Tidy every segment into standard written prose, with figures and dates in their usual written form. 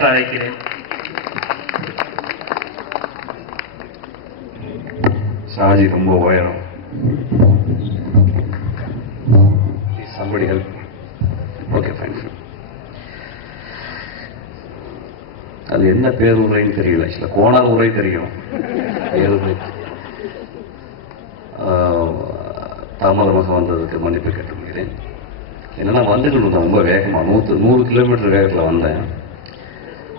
வரவேற்று அழைக்கிறேன். ஷாஜி ரொம்ப உயரம். Somebody help. Okay, fine. அது என்ன பேருரைன்னு தெரியல. ஆக்சுவலாக கோணார் உரை தெரியும். பேருரை தாமதமாக வந்ததுக்கு மன்னிப்பு கேட்டுக்கொள்கிறேன். என்னன்னா வந்துட்டு இருந்தேன் ரொம்ப வேகமாக 100 கிலோமீட்டர் வேகத்தில் வந்தேன்.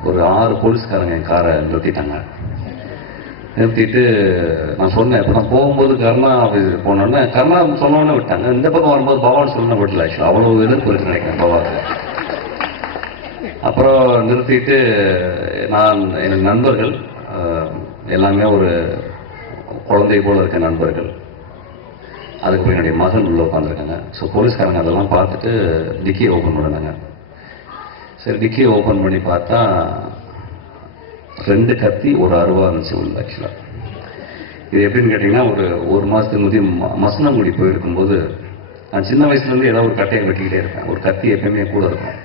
ஒரு 6 போலீஸ்காரங்க என் காரை நிறுத்திட்டாங்க. நிறுத்திட்டு நான் சொன்னேன், இப்போ நான் போகும்போது கருணா ஆஃபீஸுக்கு போனோன்னே கருணா சொன்னோன்னே விட்டாங்க. இந்த பக்கம் வரும்போது பவான்னு சொன்ன விடல. ஆக்சுவலாக அவ்வளோ எதிர்ப்பு இருக்கு நினைக்கிறேன் பவாவுக்கு. அப்புறம் நிறுத்திட்டு நான் என் நண்பர்கள் எல்லாமே ஒரு குழந்தை போல இருக்க நண்பர்கள், அதுக்கு என்னுடைய மகன் உள்ள உட்காந்துருக்காங்க. ஸோ போலீஸ்காரங்க அதெல்லாம் பார்த்துட்டு டிக்கியை ஓப்பன் பண்ணினாங்க. சரி டிக்கியை ஓப்பன் பண்ணி பார்த்தா 2 கத்தி ஒரு அருவா இருந்துச்சு உள்ள. ஆக்சுவலாக இது எப்படின்னு கேட்டிங்கன்னா, ஒரு மாதத்துக்கு முந்தைய மசனங்குடி போயிருக்கும்போது நான் சின்ன வயசுலேருந்து ஏதாவது ஒரு கட்டையை வெட்டிக்கிட்டே இருப்பேன். ஒரு கத்தி எப்பயுமே கூட இருக்கும்.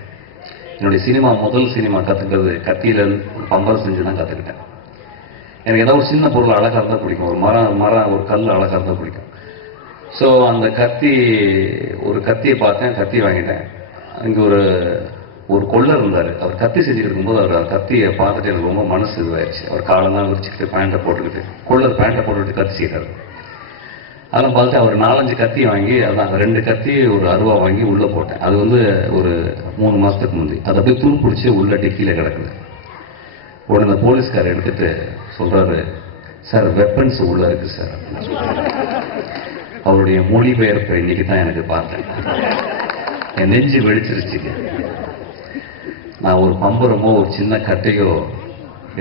என்னுடைய முதல் சினிமா கற்றுக்கிறது கத்தியில் ஒரு பம்பரம் செஞ்சு தான் கற்றுக்கிட்டேன். எனக்கு ஏதாவது ஒரு சின்ன பொருள் அழகாக இருந்தால் பிடிக்கும். ஒரு மரம் ஒரு கல் அழகாக இருந்தால் பிடிக்கும். ஸோ அந்த ஒரு கத்தியை பார்த்தேன், கத்தி வாங்கிட்டேன். அங்கே ஒரு கொள்ளர் இருந்தார். அவர் கத்தி செஞ்சுட்டு இருக்கும்போது அவர் கத்தியை பார்த்துட்டு எனக்கு ரொம்ப மனசு இதுவாயிடுச்சு. அவர் காலெல்லாம் விரிச்சுக்கிட்டு பேண்ட்டை போட்டுக்கிட்டு கொள்ளர் பேண்ட்டை போட்டுக்கிட்டு கத்தி செய்கிறார். அதெல்லாம் பார்த்துட்டு அவர் 4-5 கத்தி வாங்கி, அதான் 2 கத்தி ஒரு அருவா வாங்கி உள்ளே போட்டேன். அது ஒரு 3 மாதத்துக்கு முந்தி. அது அப்படியே துரு பிடிச்சி உள்ள டிக்கியில் கிடக்குது. உடனே அந்த போலீஸ்காரை எடுத்துட்டு சொல்கிறாரு, சார் வெப்பன்ஸ் உள்ளே இருக்குது சார். அவருடைய மொழிபெயர்ப்பை இன்னைக்கு தான் எனக்கு பார்த்தேன். என் நெஞ்சு வெடிச்சிருச்சுங்க. நான் ஒரு பம்பரமோ ஒரு சின்ன கட்டையோ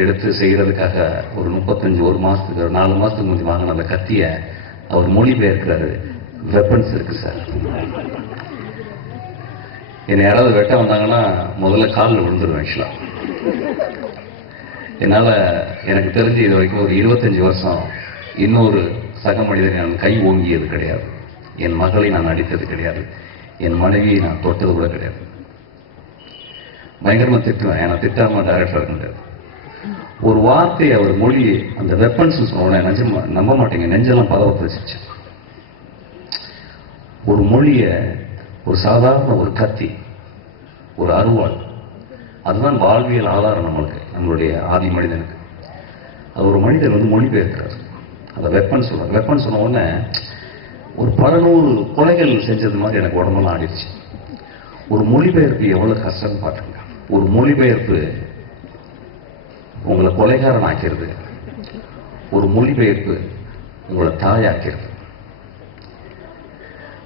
எடுத்து செய்கிறதுக்காக ஒரு 4 மாதத்துக்கு முந்தி வாங்கின அந்த கத்தியை அவர் மொழிபெயர்க்கிறாரு, வெப்பன்ஸ் இருக்கு சார். என்னை யாராவது வெட்ட வந்தாங்கன்னா முதல்ல காலில் விழுந்துருவேன். ஆக்சுவலாக என்னால் எனக்கு தெரிஞ்சு இது வரைக்கும் ஒரு 25 வருஷம் இன்னொரு சக மனிதனை நான் கை ஓங்கியது கிடையாது. என் மகளை நான் அடித்தது கிடையாது. என் மனைவியை நான் தொட்டது கூட கிடையாது. பயங்கரமாக திட்டுவேன். ஏன்னா திட்டாம டைரக்டர் இருக்க முடியாது. ஒரு வார்த்தை அவர் மொழி அந்த வெப்பன்ஸ் சொன்ன நம்ப மாட்டேங்க, நெஞ்செல்லாம் பதவத்தை வச்சிருச்சு. ஒரு மொழியை ஒரு சாதாரண ஒரு கத்தி, ஒரு அருவாள், அதுதான் வாழ்வியல் ஆதாரம் நம்மளுடைய ஆதி மனிதனுக்கு. அது ஒரு மனிதர் மொழிபெயர்க்கிறார். அந்த வெப்பன் சொல்றார். வெப்பன் சொன்ன உடனே ஒரு 100 கொலைகள் செஞ்சது மாதிரி எனக்கு உடம்பெல்லாம் ஆடிடுச்சு. ஒரு மொழிபெயர்ப்பு எவ்வளவு கஷ்டம்னு பார்த்துங்க. ஒரு மொழிபெயர்ப்பு உங்களை கொலைகாரன் ஆக்கிறது. ஒரு மொழிபெயர்ப்பு உங்களை தாயாக்கிறது.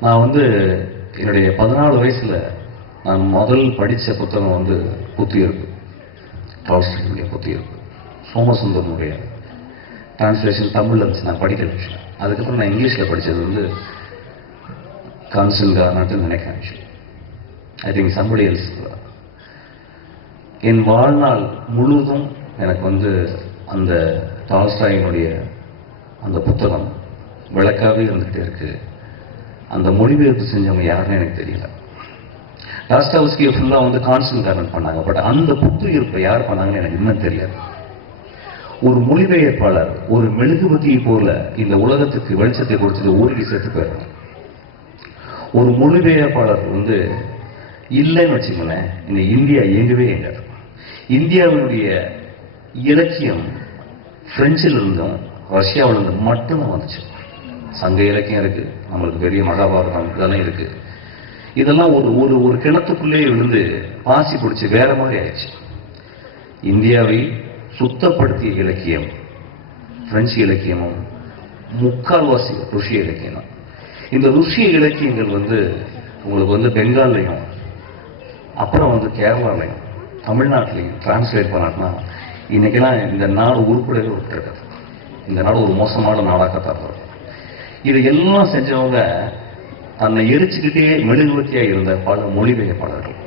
நான் என்னுடைய 14 வயசுல நான் முதல் படித்த புத்தகம் புத்தியிருப்பு, டால்ஸ்டாயினுடைய புத்தியிருப்பு. சோமசுந்தரனுடைய டிரான்ஸ்லேஷன் தமிழில் இருந்துச்சு. நான் படிக்கல. அதுக்கப்புறம் நான் இங்கிலீஷில் படித்தது கான்சல் கார்னட்னு நினைக்கிறேன். I think somebody else. என் வாழ்நாள் முழுவதும் எனக்கு அந்த டால்ஸ்டாயினுடைய அந்த புத்தகம் விளக்காவே இருந்துகிட்டே இருக்கு. அந்த மொழிபெயர்ப்பு செஞ்சவங்க யாருன்னு எனக்கு தெரியல. டாஸ்டாவ்ஸ்கியை ஃபுல்லாக கான்சல் கார்னட் பண்ணாங்க. பட் அந்த புத்துயிர்ப்பை யார் பண்ணாங்கன்னு எனக்கு இன்னும் தெரியாது. ஒரு மொழிபெயர்ப்பாளர் ஒரு மெழுகுபத்தியை போல இந்த உலகத்துக்கு வெளிச்சத்தை கொடுத்துட்டு ஊருக்கு சேர்த்து போயிடுறாங்க. ஒரு மொழிபெயர்ப்பாளர் இல்லைன்னு வச்சுக்கோங்களேன், இந்த இந்தியா இயங்கவே இயங்காது. இந்தியாவினுடைய இலக்கியம் பிரெஞ்சில் இருந்தும் ரஷ்யாவில் இருந்தும் மட்டும்தான் வந்துச்சு. சங்க இலக்கியம் இருக்கு, நம்மளுக்கு பெரிய மகாபாரதம் இதெல்லாம் இருக்கு. இதெல்லாம் ஒரு கிணத்துக்குள்ளே விழுந்து பாசி பிடிச்சி வேற மாதிரி ஆயிடுச்சு. இந்தியாவை சுத்தப்படுத்திய இலக்கியம் பிரெஞ்சு இலக்கியமும் முக்கால்வாசி ருஷ்ய இலக்கியம் தான். இந்த ருஷ்ய இலக்கியங்கள் உங்களுக்கு பெங்கால்லையும் அப்புறம் கேரளாலையும் தமிழ்நாட்டிலையும் டிரான்ஸ்லேட் பண்ணாட்டினா இன்னைக்கெல்லாம் இந்த நாடு உருப்படவே விட்டுருக்காது. இந்த நாடு ஒரு மோசமான நாடாகத்தான் இருக்கும். இதை எல்லாம் செஞ்சவங்க தன்னை எரிச்சுக்கிட்டே மெழுகுவத்தியா இருந்த பல மொழிபெயர்ப்பாளர்கள்.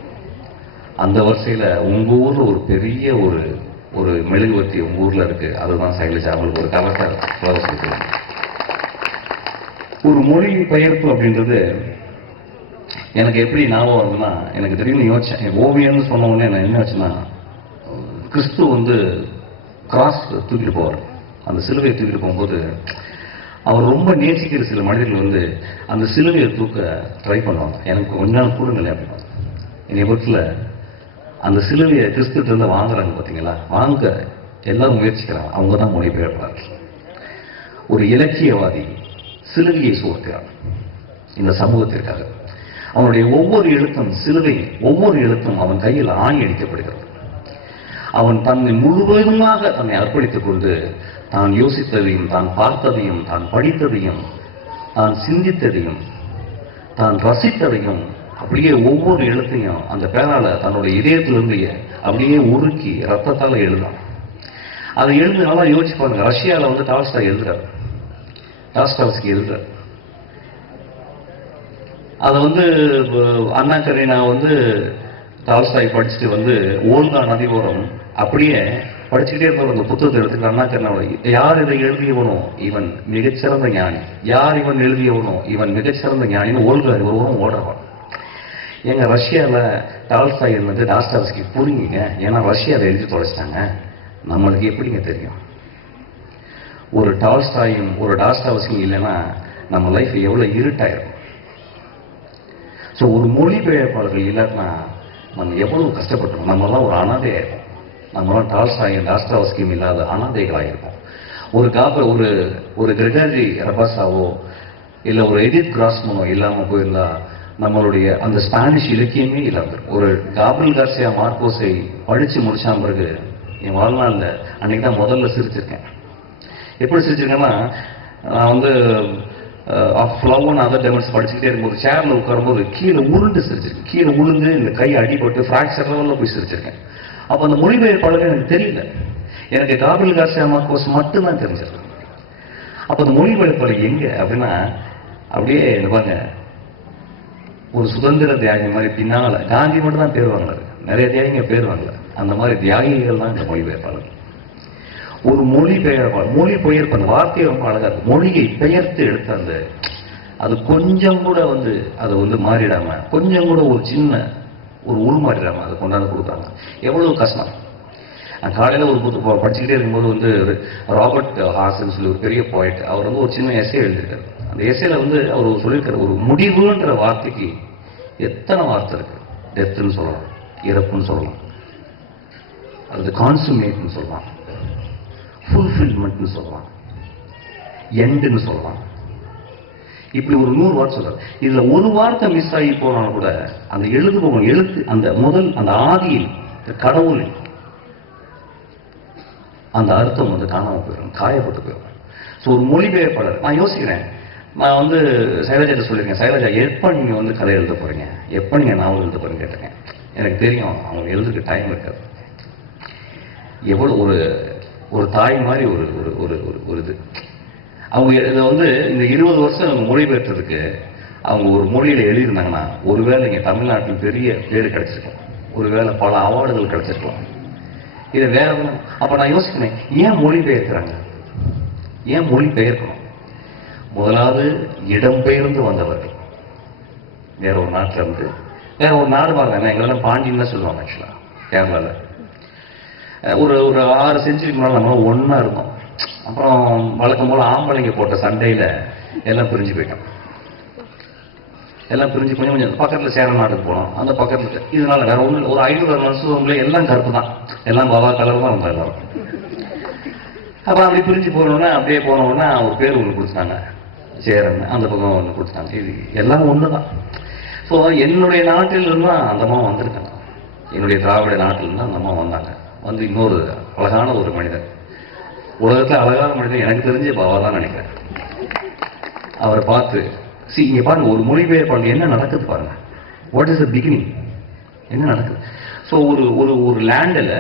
அந்த வரிசையில் உங்க ஊர்ல ஒரு பெரிய ஒரு மெழுகுவத்தி உங்க ஊர்ல இருக்கு. அதுதான் சைலஜா. அவங்களுக்கு ஒரு கவசம். ஒரு மொழி பெயர்ப்பு அப்படின்றது எனக்கு எப்படி ஞாபகம் வருதுன்னா, எனக்கு தெரியும் யோசிச்சேன். ஓவியம்னு சொன்ன உடனே நான் என்ன வச்சுன்னா கிறிஸ்து வந்து கிராஸ் தூக்கிட்டு போவார். அந்த சிலுவையை தூக்கிட்டு போகும்போது அவர் ரொம்ப நேசிக்கிற சில மனிதர்கள் வந்து அந்த சிலுவையை தூக்க ட்ரை பண்ணுவாங்க. எனக்கு கொஞ்ச நாள் கூடுங்களே அப்படின்னா என்னை பொறுத்தில் அந்த சிலுவையை கிறிஸ்துட்டு இருந்து வாங்குறாங்க பார்த்தீங்களா, வாங்க எல்லாரும் முயற்சிக்கிறாங்க. அவங்க தான் மொழிபெயர்ப்பார்கள். ஒரு இலக்கியவாதி சிலுவையை சுமக்கிறான் இந்த சமூகத்திற்காக. அவனுடைய ஒவ்வொரு எழுத்தும் சிலுவை, ஒவ்வொரு எழுத்தும் அவன் கையில் ஆணி அடிக்கப்படுகிறது. அவன் தன்னை முழுவதுமாக தன்னை அர்ப்பணித்துக் கொண்டு தான் யோசித்ததையும் தான் பார்த்ததையும் தான் படித்ததையும் தான் சிந்தித்ததையும் தான் ரசித்ததையும் அப்படியே ஒவ்வொரு எழுத்தையும் அந்த பேரால தன்னுடைய இதயத்திலிருந்து அப்படியே உருக்கி ரத்தத்தால எழுதான். அதை எழுந்து நல்லா யோசிச்சு பாருங்க. ரஷ்யாவில் வந்து டால்ஸ்டாய் எழுதுறாரு, டாஸ்டாவ்ஸ்கி எழுதுறாரு. அதை வந்து அண்ணா கரீனா வந்து டால்ஸ்டாய் படிச்சுட்டு வந்து ஓல்கா நதி ஓரம் அப்படியே படிச்சுக்கிட்டே இருப்பார். அந்த புத்தகத்தை எடுத்துக்கிட்டு அண்ணா கரீனாவோட யார் இதை எழுதியவனோ இவன் மிகச்சிறந்த ஞானி, யார் இவன் எழுதியவனோ இவன் மிகச்சிறந்த ஞானின்னு ஓல்கா ஒரு ஓரம் ஓடுறான். எங்க ரஷ்யாவில் டால்ஸ்டாய் இருந்தது டாஸ்டாவ்ஸ்கி புரிஞ்சுங்க. ஏன்னா ரஷ்யாவை எழுதி தொலைச்சிட்டாங்க. நம்மளுக்கு எப்படிங்க தெரியும்? ஒரு டால்ஸ்டாயும் ஒரு டாஸ்டாவ்ஸ்கியும் இல்லைன்னா நம்ம லைஃப் எவ்வளவு இருட்டாயிரும். ஸோ ஒரு மொழிபெயர்ப்பாளர்கள் இல்லைன்னா நம்ம எவ்வளவு கஷ்டப்பட்டோம். நம்மளாம் ஒரு அனாதையாயிருக்கும். நம்மளாம் டால்ஸ்டாயும் டாஸ்டாவ்ஸ்கியும் இல்லாத அனாதைகளாயிருக்கும். ஒரு கிரெகரி ரபாசாவோ இல்லை ஒரு எடித் கிராஸ்மனோ இல்லாமல் போயிருந்தா நம்மளுடைய அந்த ஸ்பானிஷ் இலக்கியமே இல்லாமல். ஒரு காப்ரியல் கார்சியா மார்க்கோஸை படித்து முடிச்ச பிறகு என் வாழ்நாளில் அன்னைக்கு தான் முதல்ல சிரிச்சிருக்கேன். எப்படி சிரிச்சிருக்கேன்னா, நான் வந்து of love and other demons படிச்சுக்கிட்டே இருக்கும்போது சேரில் உட்காரும்போது கீழே உருண்டு சிரிச்சிருக்கேன். கீழே உளுந்து இந்த கை அடிபட்டு ஃப்ராக்சர் லெவலில் போய் சிரிச்சிருக்கேன். அப்போ அந்த மொழிபெயர்ப்பாளர்கள் எனக்கு தெரியல. எனக்கு காப்ரியல் கார்சியா மார்க்கோஸ் மட்டும்தான் தெரிஞ்சிருக்கு. அப்போ அந்த மொழிபெயர்ப்பாளர் எங்கே அப்படின்னா, அப்படியே இந்த பாருங்க ஒரு சுதந்திர தியாகி மாதிரி பின்னால காந்தி மட்டும் தான் பேர் வாங்கல, நிறைய தியாகிங்க பேர் வாங்கல. அந்த மாதிரி தியாகிகள் தான் இந்த மொழிபெயர்ப்பாளர். ஒரு மொழிபெயர்ப்பு வார்த்தையை ரொம்ப அழகா இருக்கு. மொழியை பெயர்த்து எடுத்த அந்த அது கொஞ்சம் கூட வந்து அதை வந்து மாறிடாம, கொஞ்சம் கூட ஒரு சின்ன ஒரு உருமாறிடாம அதை கொண்டாந்து கொடுக்குறாங்க. எவ்வளவு கஷ்டம். காலையில் ஒரு புத்தகம் படிச்சுக்கிட்டே இருக்கும்போது வந்து ராபர்ட் ஹாசன் சொல்லி ஒரு பெரிய போயிட், அவர் வந்து ஒரு சின்ன எஸ்ஸே எழுதியிருக்காரு. அந்த எஸ்ஸேல வந்து அவர் சொல்லியிருக்காரு, ஒரு முடிவுன்ற வார்த்தைக்கு எத்தனை வார்த்தை இருக்கு. டெத்துன்னு சொல்லலாம், இறப்புன்னு சொல்லலாம், அது கான்சுமேட்னு சொல்லலாம், ஃபுல்ஃபில்மெண்ட்னு சொல்லலாம், எண்டுன்னு சொல்லலாம். இப்படி ஒரு 100 வார்த்தை சொல்றாரு. இதுல ஒரு வார்த்தை மிஸ் ஆகி போனாலும் கூட அந்த எழுத்து அந்த முதல் அந்த ஆதியில் கடவுள் அந்த அர்த்தம் வந்து காணாமல் போயிடும், காயப்பட்டு போயிடும். ஸோ ஒரு மொழிபெயர்ப்பாளர் நான் யோசிக்கிறேன். நான் வந்து சைலஜாட்ட சொல்லியிருக்கேன், சைலஜா எப்போ நீங்கள் வந்து கதை எழுத போறீங்க, எப்போ நீங்கள் நாவல் எழுத போறீங்க கேட்டிருக்கேன். எனக்கு தெரியும் அவங்க எழுதுக்கு டைம் இருக்காது. எவ்வளோ ஒரு தாய் மாதிரி ஒரு இது. அவங்க இதை வந்து இந்த 20 வருஷம் அவங்க மொழிபெயர்த்ததுக்கு அவங்க ஒரு மொழியில் எழுதியிருந்தாங்கன்னா ஒருவேளை இங்கே தமிழ்நாட்டில் பெரிய பேர் கிடைச்சிருக்கும், ஒருவேளை பல அவார்டுகள் கிடைச்சிருக்கலாம். இதை வேற ஒன்றும். அப்போ நான் யோசிக்கிறேன், ஏன் மொழிபெயர்க்கிறாங்க, ஏன் மொழிபெயர்க்கணும்? முதலாவது இடம்பெயர்ந்து வந்தவர்கள் வேற ஒரு நாட்டில் இருந்து வேற ஒரு நாடு பாருங்க. எங்களெல்லாம் பாண்டின்னு தான் சொல்லுவாங்க. ஆக்சுவலாக கேரளாவில் ஒரு 6 செஞ்சுரிக்கு முன்னால் நம்ம ஒன்றா இருந்தோம். அப்புறம் வழக்கம் போல் ஆம்பளைங்க போட்ட சண்டையில் எல்லாம் பிரிஞ்சு போயிட்டோம். எல்லாம் பிரிஞ்சு கொஞ்சம் கொஞ்சம் பக்கத்தில் சேர நாட்டுக்கு போனோம். அந்த பக்கத்தில் இதனால வேற ஒன்று ஒரு 500 வருஷம் எல்லாம் கருப்பு தான், எல்லாம் பாபா கலர் தான் இருந்தால் எல்லாரும். அப்புறம் அப்படி பிரிஞ்சு போனோன்னா அப்படியே போனோன்னா ஒரு பேர் ஒன்று கொடுத்துட்டாங்க, சேரன். அந்த பக்கம் ஒன்று கொடுத்துட்டாங்க. இது எல்லாம் ஒன்று தான். ஸோ என்னுடைய நாட்டிலிருந்து தான் அந்த அம்மா வந்திருக்காங்க. என்னுடைய திராவிட நாட்டிலிருந்து அந்த அம்மா வந்தாங்க. வந்து இன்னொரு அழகான ஒரு மனிதர், உலகத்தில் அழகான மனிதர் எனக்கு தெரிஞ்ச பாபா தான் நினைக்கிறேன். அவரை பார்த்து இங்க பாருங்க, ஒரு மொழிபெயர்ப்பாளர் என்ன நடக்குது பாருங்க. வாட் இஸ் த பிகினிங், என்ன நடக்குது? ஸோ ஒரு லேண்டில்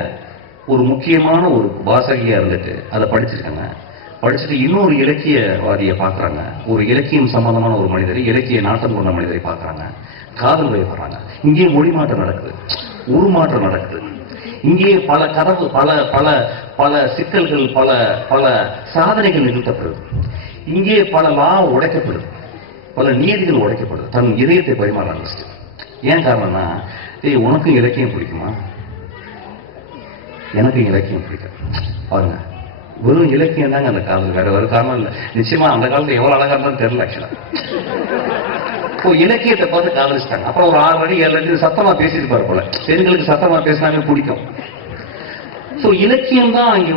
ஒரு முக்கியமான ஒரு வாசகியா இருந்துட்டு அதை படிச்சிருக்காங்க. படிச்சுட்டு இன்னொரு இலக்கியவாதியை பார்க்குறாங்க, ஒரு இலக்கியம் சம்பந்தமான ஒரு மனிதரை, இலக்கிய நாட்டம் கொண்ட மனிதரை பார்க்குறாங்க, காதல் வயப்படுறாங்க. இங்கே மொழி மாற்றம் நடக்குது, உருமாற்றம் நடக்குது. இங்கே பல கதவு, பல பல பல சிக்கல்கள், பல பல சாதனைகள் நிகழ்த்தப்படுது. இங்கே பல லா உடைக்கப்படுது, பல நீதிகள் உடைக்கப்படுது. தன் இதயத்தை பரிமாறாங்க. ஏன் காரணம்னா, உனக்கும் இலக்கியம் பிடிக்குமா, எனக்கு இலக்கியம் பிடிக்கும். பாருங்க, வெறும் இலக்கியம் தாங்க அந்த காலத்துல, வேற ஒரு காரணம் இல்லை. நிச்சயமா அந்த காலத்துல எவ்வளவு அழகா இருந்தாலும் தெரியல ஆக்சுவலா. இப்போ இலக்கியத்தை பார்த்து காதலிச்சிட்டாங்க. அப்புறம் ஒரு 6 அடி 7 அடி சத்தமா பேசியிருப்பாரு போல. பெண்களுக்கு சத்தமா பேசினாலே பிடிக்கும். ஸோ இலக்கியம் தான் இங்க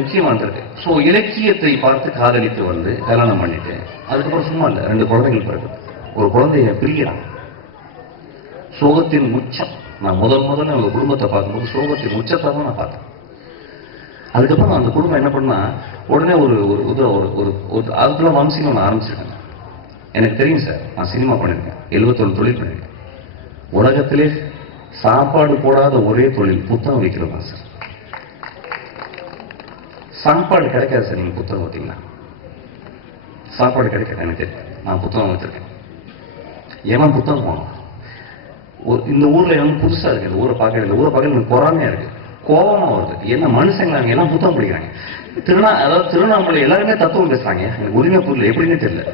முக்கியமானது. ஸோ இலக்கியத்தை பார்த்து காதலித்து கல்யாணம் பண்ணிட்டு அதுக்கப்புறம் சும்மா இல்லை, 2 குழந்தைகள் பிறகு ஒரு குழந்தைய பிரிக்கிறாங்க. சோகத்தின் உச்சம். நான் முதல்ல அவங்க குடும்பத்தை பார்க்கும்போது சோகத்தின் உச்சத்தை தான் நான் பார்த்தேன். அதுக்கப்புறம் அந்த குடும்பம் என்ன பண்ணா, உடனே அதுக்குள்ள வம்சின்னு ஒன்று ஆரம்பிச்சிருக்காங்க. எனக்கு தெரியும் சார், நான் சினிமா பண்ணியிருக்கேன், 71 தொழில் பண்ணியிருக்கேன். உலகத்திலே சாப்பாடு போடாத ஒரே தொழில் புத்தகம் வைக்கிறது தான் சார். சாப்பாடு கிடைக்காது சார். நீங்க புத்தகம் பார்த்தீங்கன்னா சாப்பாடு கிடைக்காது. எனக்கு நான் புத்தகம் வச்சிருக்கேன். ஏன் புத்தகம் போனோம்? இந்த ஊர்ல எனக்கு புதுசா இருக்கு. இந்த ஊரை பார்க்க எனக்கு பொறாமையா இருக்கு, கோபமா வருது. என்ன மனுஷங்க எல்லாம் புத்தகம் படிக்கிறாங்க. திருவண்ணாமலை எல்லாருமே தத்துவம் பேசுறாங்க. எனக்கு உரிமை புரியல, எப்படின்னு தெரியல.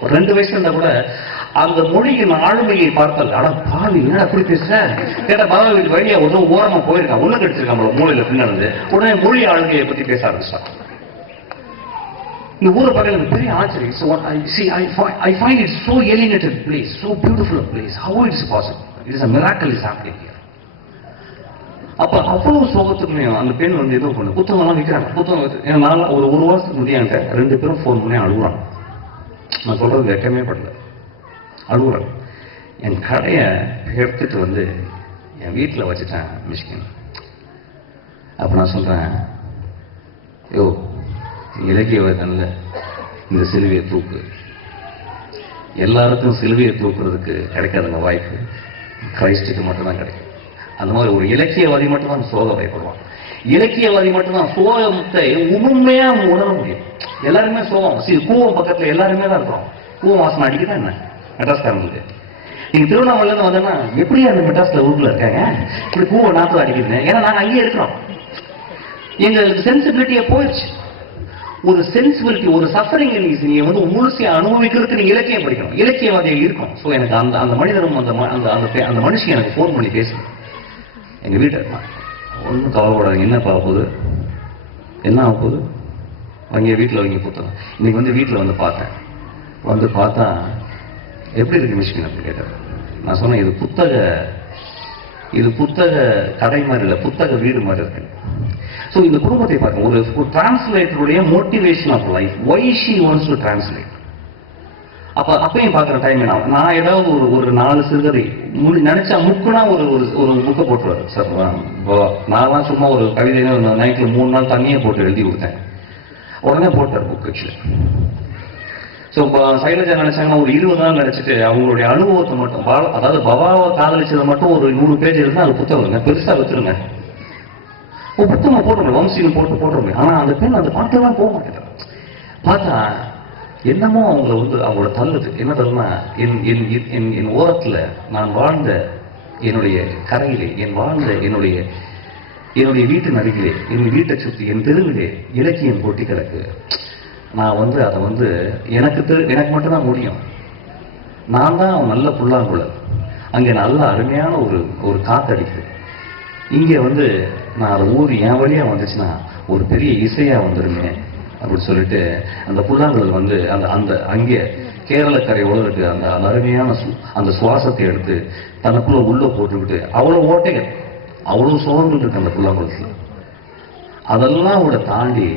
ஒரு 2 வயசுல இருந்தா கூட அந்த மொழியின் ஆளுமையை பார்த்தால், ஆனா பாவி என்ன அப்படி பேசுற கேட்ட பாபா வீட்டு வழியா ஒரு ஓரமா போயிருக்கான், உள்ள கடிச்சிருக்காங்க மூளையில பின்னாடி. உடனே மொழி ஆளுமையை பத்தி பேச ஆரம்பிச்சான். இந்த ஊரை பார்க்க எனக்கு பெரிய ஆச்சரியம். So I find it so alienated place, so beautiful a place. How it is possible? It is a miracle is happening here. அப்ப அவ்வளவு சோகத்துக்குமே அந்த பெண் ஏதோ பண்ணு புத்தகம் எல்லாம் விற்கிறாங்க. புத்தகம் நான் ஒரு வருஷத்துக்கு முடியாங்க 2 பேரும் ஃபோன் பண்ணி அழுகுறாங்க. நான் சொல்றது வெக்கமே படல, அழுகுறாங்க. என் கடையை எடுத்துட்டு என் வீட்டில் வச்சுட்டேன் மிஷ்கின். அப்ப நான் சொல்றேன், யோ இலக்கியவாதன்ல இந்த சிலுவையை தூக்கு. எல்லாருக்கும் சிலுவையை தூக்குறதுக்கு கிடைக்காதுங்க வாய்ப்பு, கிரைஸ்டுக்கு மட்டும்தான் கிடைக்கும். அந்த மாதிரி ஒரு இலக்கியவாதி மட்டும்தான் சோக பயப்படுவான். இலக்கியவாதி மட்டும்தான் சோகத்தை உண்மையா உணர முடியும். எல்லாருமே சோகம். கூவம் பக்கத்துல எல்லாருமே தான் இருக்கிறோம். கூவம் வாசனை அடிக்குதான் என்ன மெட்ராஸ்காரங்களுக்கு. நீங்க திருவண்ணாமலையில இருந்து வந்தோம்னா எப்படி அந்த மெட்ராஸ்ல ஊருக்குள்ள இருக்காங்க இப்படி கூவ நாத்துல அடிக்குதுன்னு? ஏன்னா நாங்க அங்கேயே இருக்கிறோம். எங்களுக்கு சென்சிபிலிட்டியே போயிடுச்சு. ஒரு சென்சிபிலிட்டி, ஒரு சஃபரிங் நீங்க முழுசையா அனுபவிக்கிறதுக்கு நீங்க இலக்கியம் படிக்கணும், இலக்கியவாதியாக இருக்கும். ஸோ எனக்கு அந்த மனிதரும் அந்த மனுஷன் எனக்கு ஃபோன் பண்ணி பேசணும். எங்க வீட்டை ஒன்றும் கவலைப்படாதீங்க, என்ன பார்க்க போகுது, என்ன ஆக போகுது, அங்கே வீட்டில் வைங்க புத்தகம். இன்னைக்கு வீட்டில் பார்த்தா எப்படி இருக்கு மிஷின் அப்படி கேட்டார். நான் சொன்னேன், இது புத்தக கடை மாதிரி இல்லை, புத்தக வீடு மாதிரி இருக்கு. ஸோ இந்த குடும்பத்தை பார்க்க ஒரு டிரான்ஸ்லேட்டருடைய motivation of life, why she wants to translate. அப்பயும் பார்க்குற டைம் நான் ஏதாவது ஒரு 4 சிறுகதை நினைச்சா முக்குனா ஒரு புக்கை போட்டுருவாரு சார். நான் சும்மா ஒரு கவிதை நைட்டில் 3 நாள் தண்ணியை போட்டு எழுதி கொடுத்தேன், உடனே போட்டார் புக் ஆக்சுவலி. ஸோ சைலஜா நினைச்சாங்கன்னா ஒரு 20 நாள் நினைச்சிட்டு அவங்களுடைய அனுபவத்தை மட்டும், அதாவது பவாவை காதலிச்சதை மட்டும் ஒரு 100 பேஜ் இருந்தால் அது புத்தகம் பெருசா வச்சிருங்க, புத்தகமா போட்டுருங்க, வம்சின்னு போட்டுருங்க. ஆனா அந்த பெண் அந்த பாட்டெல்லாம் போக மாட்டேன். பார்த்தா என்னமோ அவங்களோட தள்ளுது. என்ன தள்ளுனா, என் ஓரத்துல நான் வாழ்ந்த என்னுடைய கரையிலே, என்னுடைய வீட்டின் அருகிலே, என் வீட்டை சுற்றி, என் தெருவிலே இலக்கியம் போட்டி கிடக்கு. நான் அதை எனக்கு மட்டும்தான் முடியும். நான் தான் நல்ல புல்லாங்குழல், அங்கே நல்ல அருமையான ஒரு காத்தடிக்குது. இங்கே நான் அதை ஊதி என் வழியா வந்துச்சுன்னா ஒரு பெரிய இசையா வந்துருமே அப்படின்னு சொல்லிட்டு அந்த புல்லாங்குழல் அந்த அங்கே கேரளக்கரை இருக்கு அந்த அருமையான அந்த சுவாசத்தை எடுத்து தனக்குள்ள உள்ள போட்டுக்கிட்டு அவ்வளவு ஓட்டைகள், அவ்வளவு சோகங்கள் இருக்கு அந்த புல்லாங்குழத்துல. அதெல்லாம் கூட தாண்டி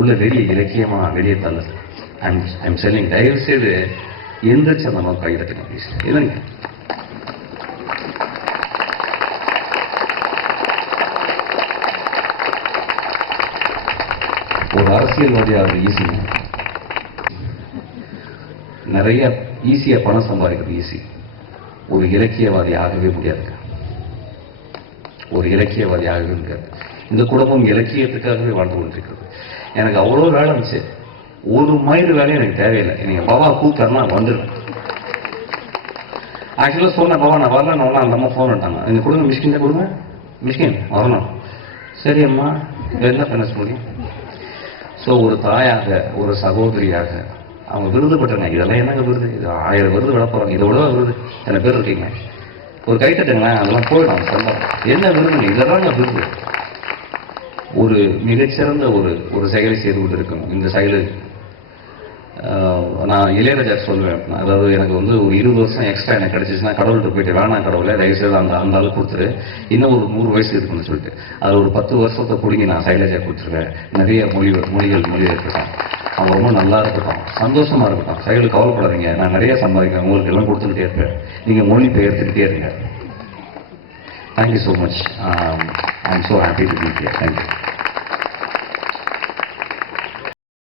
உள்ள வெளியே இலக்கியமா வெளியே தள்ளுது. ஐம் செல்லிங், தயவு செய்து எந்திரிச்சு அந்த மாதிரி கைதட்டுங்க ப்ளீஸ். இல்லைங்க, ஒரு அரசியல்வாதியாக ஈஸி, நிறைய ஈஸியா பணம் சம்பாதிக்கிறது ஈஸி. ஒரு இலக்கியவாதி ஆகவே முடியாது, ஒரு இலக்கியவாதி ஆகவே முடியாது. இந்த குடும்பம் இலக்கியத்துக்காகவே வாழ்ந்து கொண்டிருக்கிறது. எனக்கு அவ்வளோ வேலை இருந்துச்சு, ஒரு மைல் வேலையும் எனக்கு தேவையில்லை. நீங்க பாபா கூப்பிட்டாருன்னா வந்துடும். ஆக்சுவலாக சொன்னேன், பாபா நான் வரல, அந்த அம்மா ஃபோன் பண்ணிட்டாங்க, நீங்க கொடுங்க மிஷ்கின் தான் கொடுங்க, மிஷ்கின் வரணும். சரி அம்மா, என்ன பண்ண முடியும். ஸோ ஒரு தாயாக, ஒரு சகோதரியாக அவங்க விருது பெற்றாங்க. இதெல்லாம் என்னங்க விருது, இது 1000 விருது விட போறாங்க, இதை விட விருது எத்தனை பேர் இருக்கீங்க, ஒரு கைத்தட்டுங்களேன், அதெல்லாம் போயிடும். சொல்ல என்ன விருதுங்க, இதெல்லாம் விருது. ஒரு மிகச்சிறந்த ஒரு செயலை செய்து கொண்டிருக்கணும். இந்த செயலு நான் இளையராஜா சொல்லுவேன், அதாவது எனக்கு வந்து ஒரு 20 வருஷம் எக்ஸ்ட்ரா எனக்கு கிடைச்சிச்சுன்னா கடவுள்கிட்ட போயிட்டு வேணாம் கடவுளை தயவுசெய்து அந்த ஆள் கொடுத்துரு, இன்னும் ஒரு 100 வயசு இருக்குன்னு சொல்லிட்டு அது ஒரு 10 வருஷத்தை பிடிங்கி நான் சைலஜா கொடுத்துருவேன். நிறைய மொழி இருக்கட்டும், அவங்க ரொம்ப நல்லா இருக்கட்டும், சந்தோஷமா இருக்கட்டும். சைடு கவலைப்படாதீங்க, நான் நிறைய சம்பாதிக்கிறேன், உங்களுக்கு எல்லாம் கொடுத்துக்கிட்டே இருப்பேன், நீங்கள் மொழி பெயர்த்துக்கிட்டே இருங்க. Thank you so much. I am so happy to be here. Thank you.